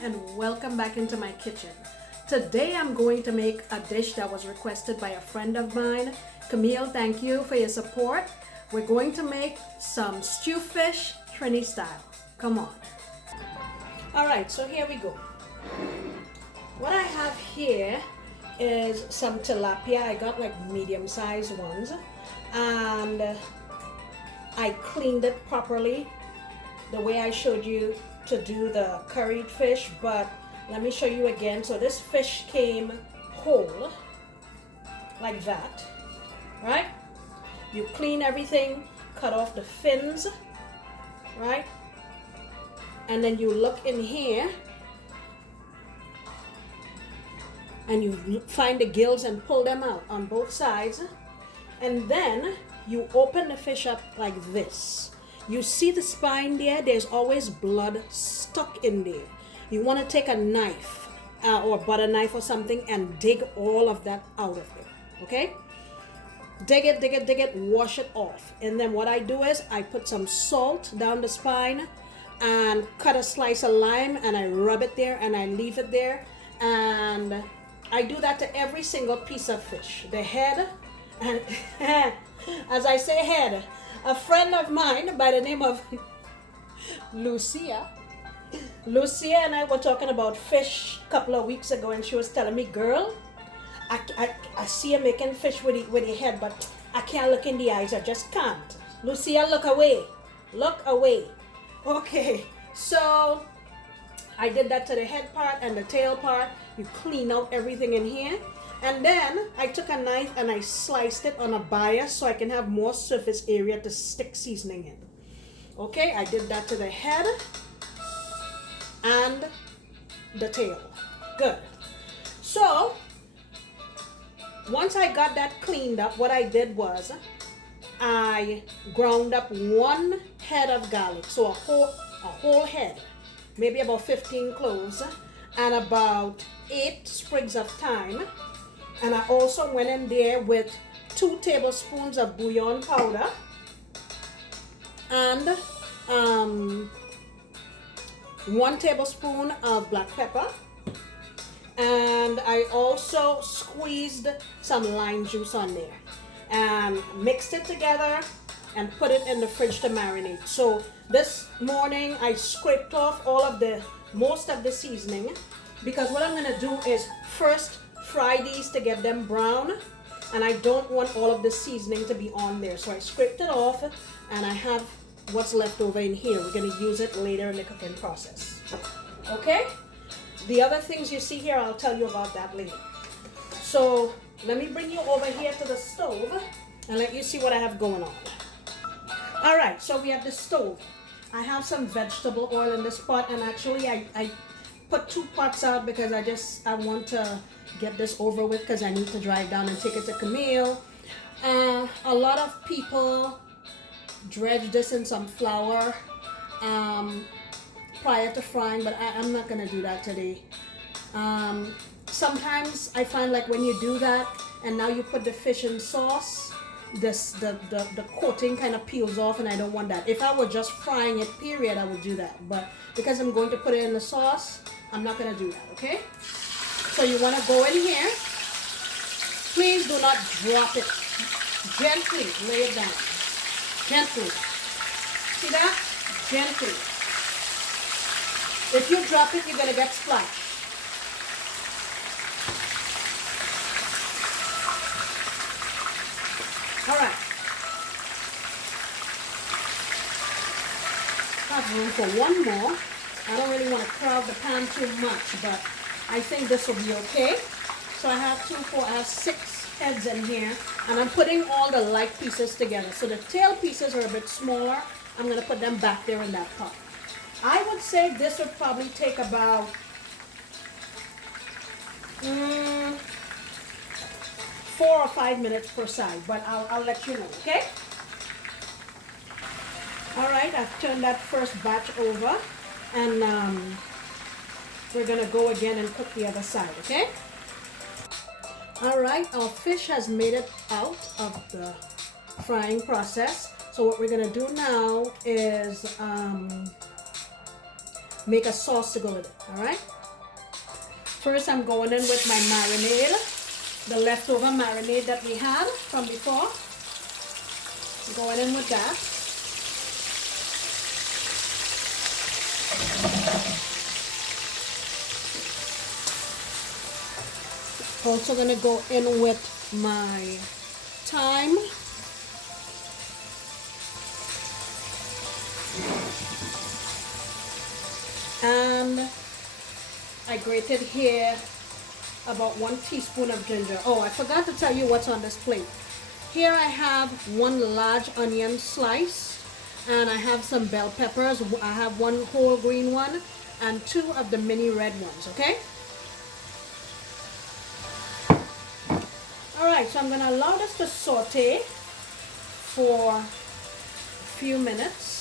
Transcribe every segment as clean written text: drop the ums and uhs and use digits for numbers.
and welcome back into my kitchen. Today I'm going to make a dish that was requested by a friend of mine. Camille, thank you for your support. We're going to make some stew fish Trini style. Come on. Alright, so here we go. What I have here is some tilapia. I got like medium-sized ones, and I cleaned it properly the way I showed you to do the curried fish, but let me show you again. So this fish came whole like that, right? You clean everything, cut off the fins, right? And then you look in here and you find the gills and pull them out on both sides, and then you open the fish up like this. You see the spine there? There's always blood stuck in there. You want to take a knife or butter knife or something and dig all of that out of there, okay? Dig it, wash it off. And then what I do is I put some salt down the spine and cut a slice of lime and I rub it there and I leave it there. And I do that to every single piece of fish. The head, and as I say head, a friend of mine by the name of Lucia and I were talking about fish a couple of weeks ago, and she was telling me, girl, I see you making fish with your head, but I can't look in the eyes. I just can't. Lucia, look away. Look away. Okay, so I did that to the head part and the tail part. You clean out everything in here. And then I took a knife and I sliced it on a bias so I can have more surface area to stick seasoning in. Okay, I did that to the head and the tail. Good. So once I got that cleaned up, what I did was I ground up one head of garlic, so a whole head, maybe about 15 cloves, and about 8 sprigs of thyme. And I also went in there with 2 tablespoons of bouillon powder and 1 tablespoon of black pepper. And I also squeezed some lime juice on there and mixed it together and put it in the fridge to marinate. So this morning I scraped off most of the seasoning, because what I'm gonna do is first fry these to get them brown, and I don't want all of the seasoning to be on there. So I scraped it off and I have what's left over in here. We're gonna use it later in the cooking process. Okay? The other things you see here, I'll tell you about that later. So let me bring you over here to the stove and let you see what I have going on. All right, so we have the stove. I have some vegetable oil in this pot, and actually I put 2 pots out because I want to get this over with, because I need to drive down and take it to Camille. A lot of people dredge this in some flour prior to frying, but I'm not gonna do that today. Sometimes I find like when you do that and now you put the fish in sauce, the coating kind of peels off, and I don't want that. If I were just frying it, period, I would do that. But because I'm going to put it in the sauce, I'm not gonna do that, okay? So you wanna go in here. Please do not drop it. Gently lay it down. Gently. See that? Gently. If you drop it, you're gonna get splashed. All right. I have room for one more. I don't really want to crowd the pan too much, but I think this will be okay. So I have 6 heads in here, and I'm putting all the light pieces together. So the tail pieces are a bit smaller. I'm going to put them back there in that pot. I would say this would probably take about 4 or 5 minutes per side, but I'll let you know, okay? All right, I've turned that first batch over, and we're gonna go again and cook the other side, okay? All right, our fish has made it out of the frying process. So what we're gonna do now is make a sauce to go with it. All right. First, I'm going in with my marinade, the leftover marinade that we had from before. Going in with that. Also gonna go in with my thyme. And I grated here about 1 teaspoon of ginger. Oh, I forgot to tell you what's on this plate. Here I have 1 large onion slice, and I have some bell peppers. I have 1 whole green one and 2 of the mini red ones, okay? Alright, so I'm going to allow this to saute for a few minutes.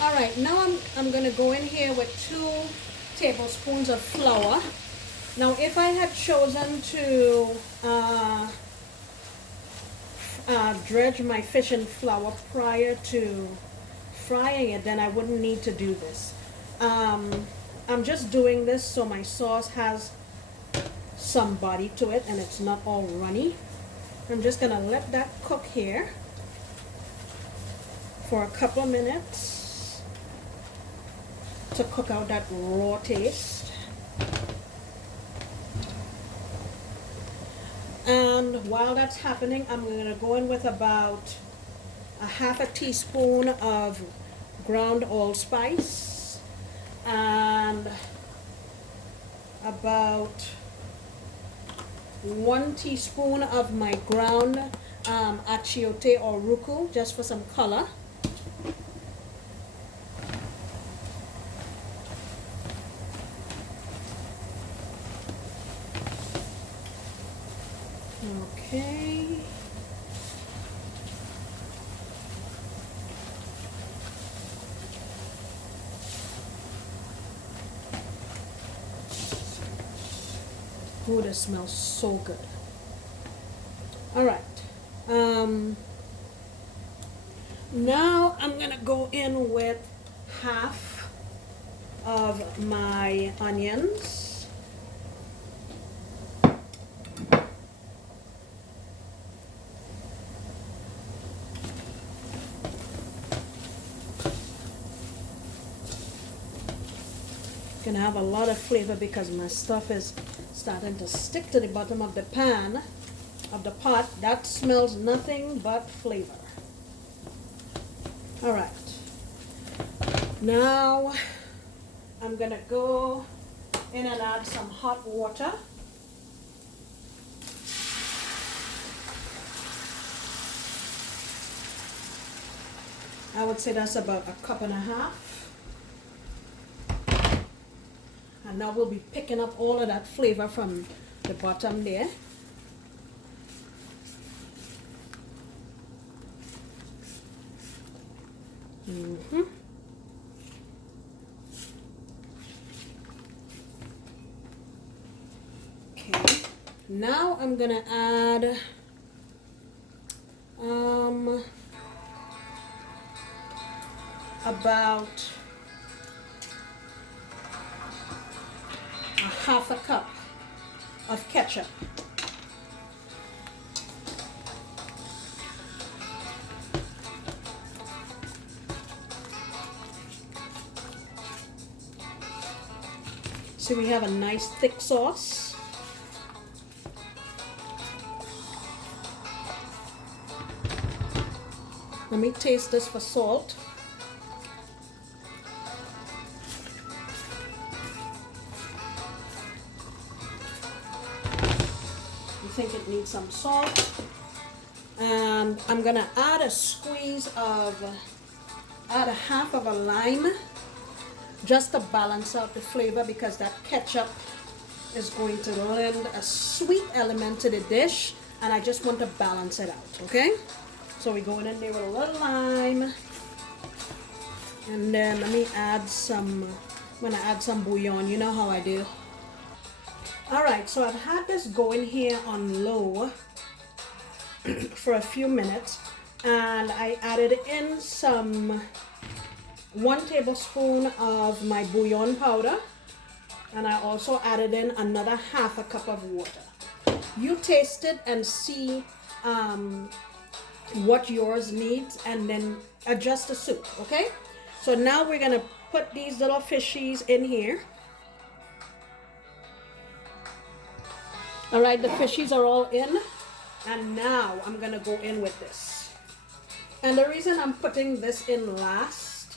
Alright, now I'm going to go in here with 2 tablespoons of flour. Now if I had chosen to dredge my fish in flour prior to frying it, then I wouldn't need to do this. I'm just doing this so my sauce has some body to it and it's not all runny. I'm just going to let that cook here for a couple of minutes to cook out that raw taste. And while that's happening, I'm going to go in with about a half a teaspoon of ground allspice and about 1 teaspoon of my ground achiote or roucoo, just for some color. Okay. Oh, this smells so good. All right. Now I'm gonna go in with half of my onions. Gonna have a lot of flavor because my stuff is starting to stick to the bottom of the pan, of the pot. That smells nothing but flavor. All right. Now I'm gonna go in and add some hot water. I would say that's about 1.5 cups. And now we'll be picking up all of that flavor from the bottom there. Okay, now I'm gonna add about a 1/2 cup of ketchup. So we have a nice thick sauce. Let me taste this for salt. I think it needs some salt. And I'm gonna add a half of a lime just to balance out the flavor, because that ketchup is going to lend a sweet element to the dish, and I just want to balance it out, okay? So we're going in there with a little lime, and then let me add some, I'm gonna add some bouillon, you know how I do. All right, so I've had this going here on low for a few minutes, and I added in some 1 tablespoon of my bouillon powder, and I also added in another half a cup of water. You taste it and see what yours needs, and then adjust the soup, okay? So now we're gonna put these little fishies in here. All right, the fishies are all in, and now I'm gonna go in with this. And the reason I'm putting this in last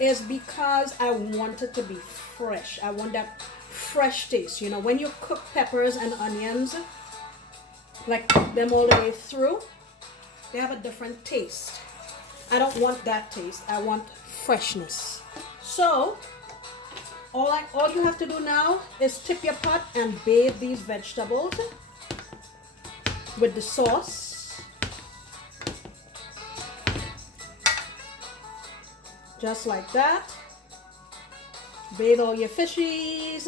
is because I want it to be fresh. I want that fresh taste. You know, when you cook peppers and onions, like cook them all the way through, they have a different taste. I don't want that taste. I want freshness. So all you have to do now is tip your pot and bathe these vegetables with the sauce. Just like that. Bathe all your fishies.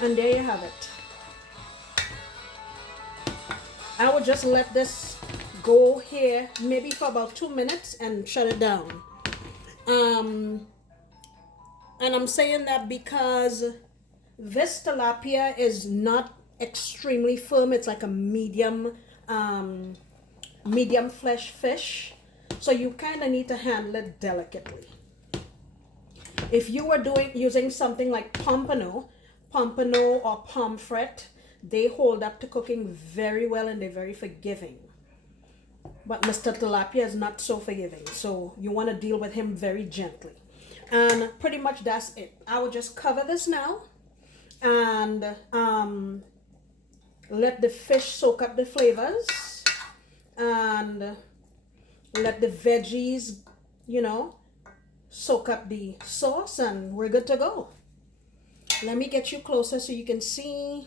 And there you have it. I would just let this go here maybe for about 2 minutes and shut it down. And I'm saying that because this tilapia is not extremely firm. It's like a medium flesh fish. So you kind of need to handle it delicately. If you were using something like pompano or pomfret, they hold up to cooking very well and they're very forgiving. But Mr. Tilapia is not so forgiving, so you want to deal with him very gently. And pretty much that's it. I will just cover this now and let the fish soak up the flavors and let the veggies, you know, soak up the sauce, and we're good to go. Let me get you closer so you can see.